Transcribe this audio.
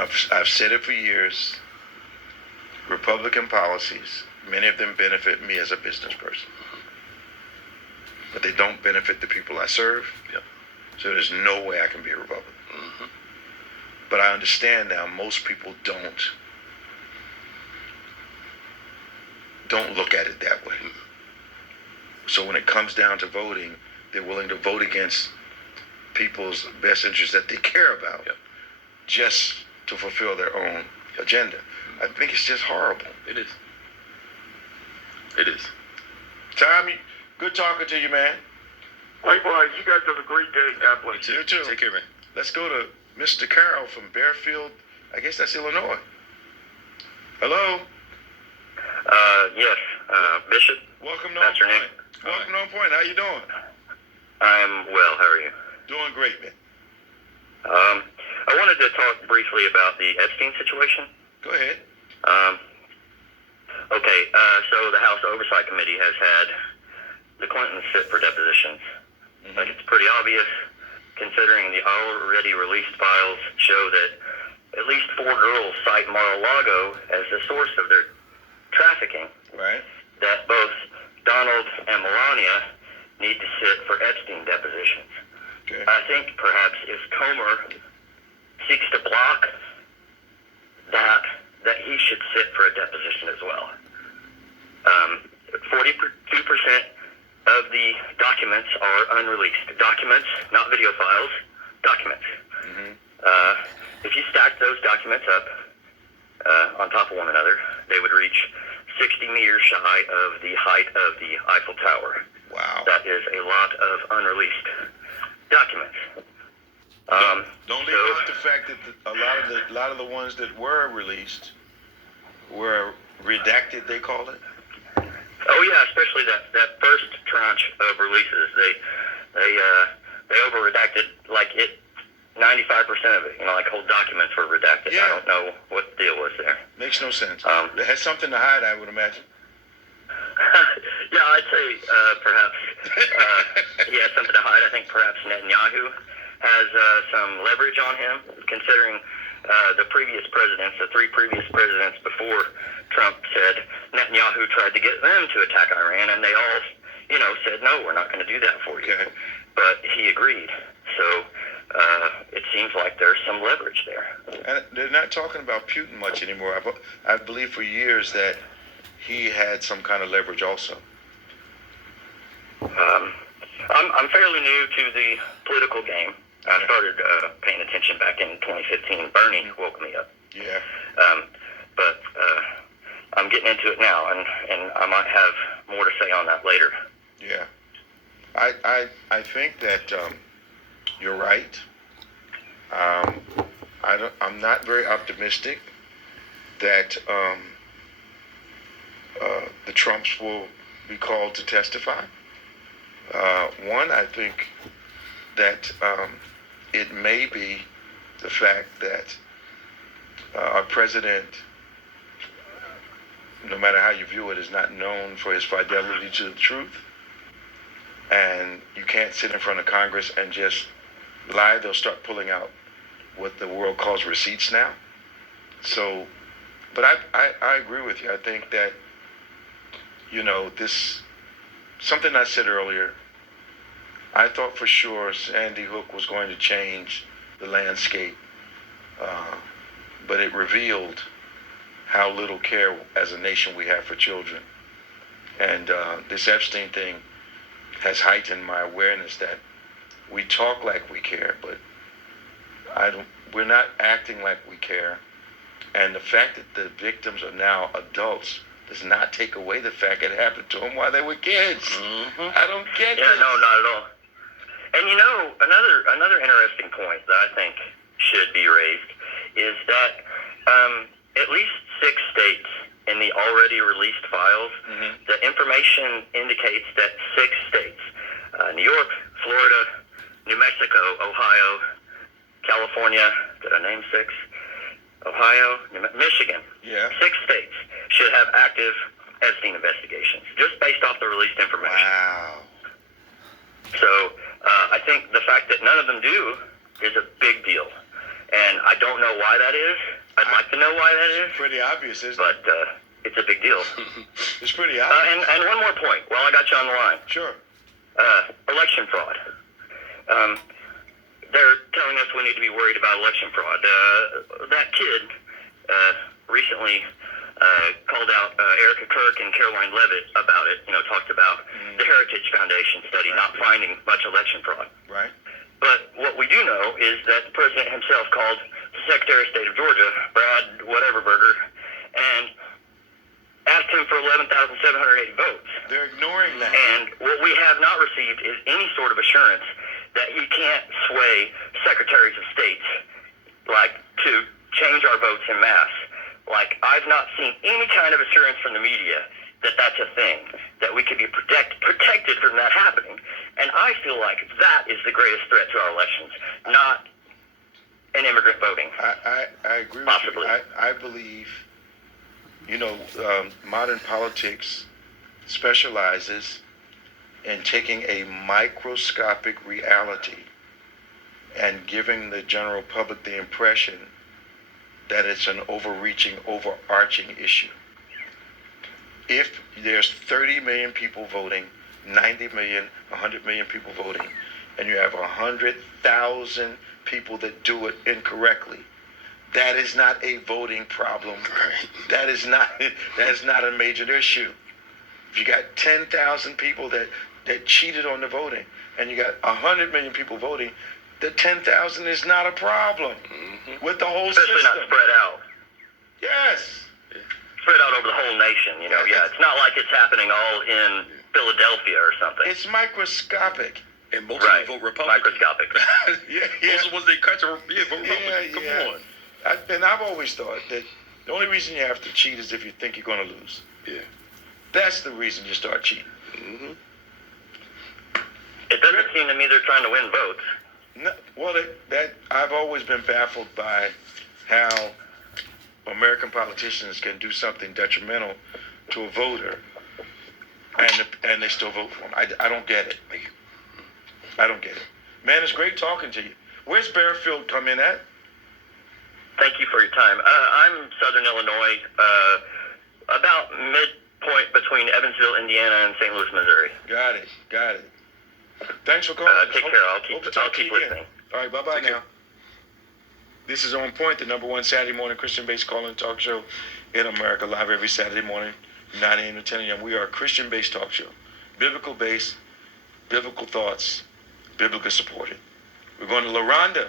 I've said it for years. Republican policies, many of them benefit me as a business person, but they don't benefit the people I serve. Yep. So there's no way I can be a Republican. Mm-hmm. But I understand now most people don't look at it that way. So when it comes down to voting, they're willing to vote against people's best interests that they care about, Yep. just to fulfill their own agenda. I think it's just horrible. It is. It is. Tom, good talking to you, man. Likewise, you guys have a great day. God bless you. You too. Take care, man. Let's go to Mr. Carroll from Bearfield. I guess that's Illinois. Hello. Yes, Bishop. Welcome to On That's your Point. name? Welcome to On Point. How you doing? I'm well. How are you? Doing great, man. I wanted to talk briefly about the Epstein situation. Go ahead. Okay, so the House Oversight Committee has had the Clintons sit for depositions. Mm-hmm. Like, it's pretty obvious, considering the already released files show that at least 4 girls cite Mar-a-Lago as the source of their trafficking, Right. that both Donald and Melania need to sit for Epstein depositions. Okay. I think perhaps if Comer seeks to block that he should sit for a deposition as well. 42% of the documents are unreleased. Documents, not video files, documents. Mm-hmm. If you stack those documents up on top of one another, they would reach 60 meters shy of the height of the Eiffel Tower. Wow. That is a lot of unreleased documents. Don't leave out the fact that a lot of the ones that were released were redacted. They call it. Oh yeah, especially that first tranche of releases. They over redacted like it. 95% of it, like whole documents were redacted. Yeah. I don't know what the deal was there. Makes no sense. It has something to hide, I would imagine. Yeah, I'd say perhaps he has something to hide. I think perhaps Netanyahu has some leverage on him, considering the previous presidents, the 3 previous presidents before Trump said Netanyahu tried to get them to attack Iran, and they all, said, no, we're not going to do that for you. Okay. But he agreed. So it seems like there's some leverage there. And they're not talking about Putin much anymore. I believe for years that he had some kind of leverage also. I'm fairly new to the political game. I started paying attention back in 2015. Bernie woke me up. Yeah. But I'm getting into it now, and I might have more to say on that later. Yeah. I think that you're right. I'm not very optimistic that the Trumps will be called to testify. One, I think that it may be the fact that our president, no matter how you view it, is not known for his fidelity to the truth. And you can't sit in front of Congress and just lie. They'll start pulling out what the world calls receipts now. So, but I agree with you. I think that, this, something I said earlier, I thought for sure Sandy Hook was going to change the landscape, but it revealed how little care as a nation we have for children. And this Epstein thing has heightened my awareness that we talk like we care, but we're not acting like we care. And the fact that the victims are now adults does not take away the fact it happened to them while they were kids. Mm-hmm. I don't get it. Yeah, no, not at all. And another interesting point that I think should be raised is that at least 6 states in the already released files, the information indicates that 6 states, New York, Florida, New Mexico, Ohio, California, did I name 6? Ohio, Michigan, Yeah. 6 states should have active Epstein investigations, just based off the released information. Wow. So I think the fact that none of them do is a big deal. And I don't know why that is. I'd like to know why that is, Pretty obvious, isn't it? but it's a big deal. It's pretty obvious. And one more point while I got you on the line. Sure. Election fraud. They're telling us we need to be worried about election fraud. That kid recently called out Erica Kirk and Caroline Levitt about it, talked about the Heritage Foundation study not finding much election fraud. Right. But what we do know is that the president himself called the Secretary of State of Georgia, Brad Whateverburger, and asked him for 11,780 votes. They're ignoring that. And what we have not received is any sort of assurance that he can't sway secretaries of states, to change our votes en masse. I've not seen any kind of assurance from the media that that's a thing, that we could be protected from that happening. And I feel like that is the greatest threat to our elections, not an immigrant voting. I agree Possibly. with you. I believe, modern politics specializes in taking a microscopic reality and giving the general public the impression that it's an overreaching, overarching issue. If there's 30 million people voting, 90 million, 100 million people voting, and you have 100,000 people that do it incorrectly, that is not a voting problem. That is not a major issue. If you got 10,000 people that cheated on the voting, and you got 100 million people voting, the 10,000 is not a problem with the whole Especially system. not spread out. Yes. Spread out over the whole nation, Yeah, it's not like it's happening all in Philadelphia or something. It's microscopic. And most Right. of them vote Republican. Microscopic. Yeah. Most of the ones they catch are vote Republican. Come on. And I've always thought that the only reason you have to cheat is if you think you're going to lose. Yeah. That's the reason you start cheating. It doesn't seem to me they're trying to win votes. No, well, that I've always been baffled by how American politicians can do something detrimental to a voter, and they still vote for him. I don't get it. I don't get it. Man, it's great talking to you. Where's Bearfield come in at? Thank you for your time. I'm Southern Illinois, about midpoint between Evansville, Indiana, and St. Louis, Missouri. Got it. Thanks for calling. Take care. I'll keep listening. All right, bye-bye Take now. care. This is On Point, the #1 Saturday morning Christian-based call-in talk show in America, live every Saturday morning, 9 a.m. to 10 a.m. We are a Christian-based talk show. Biblical-based, biblical thoughts, biblical supported. We're going to LaRonda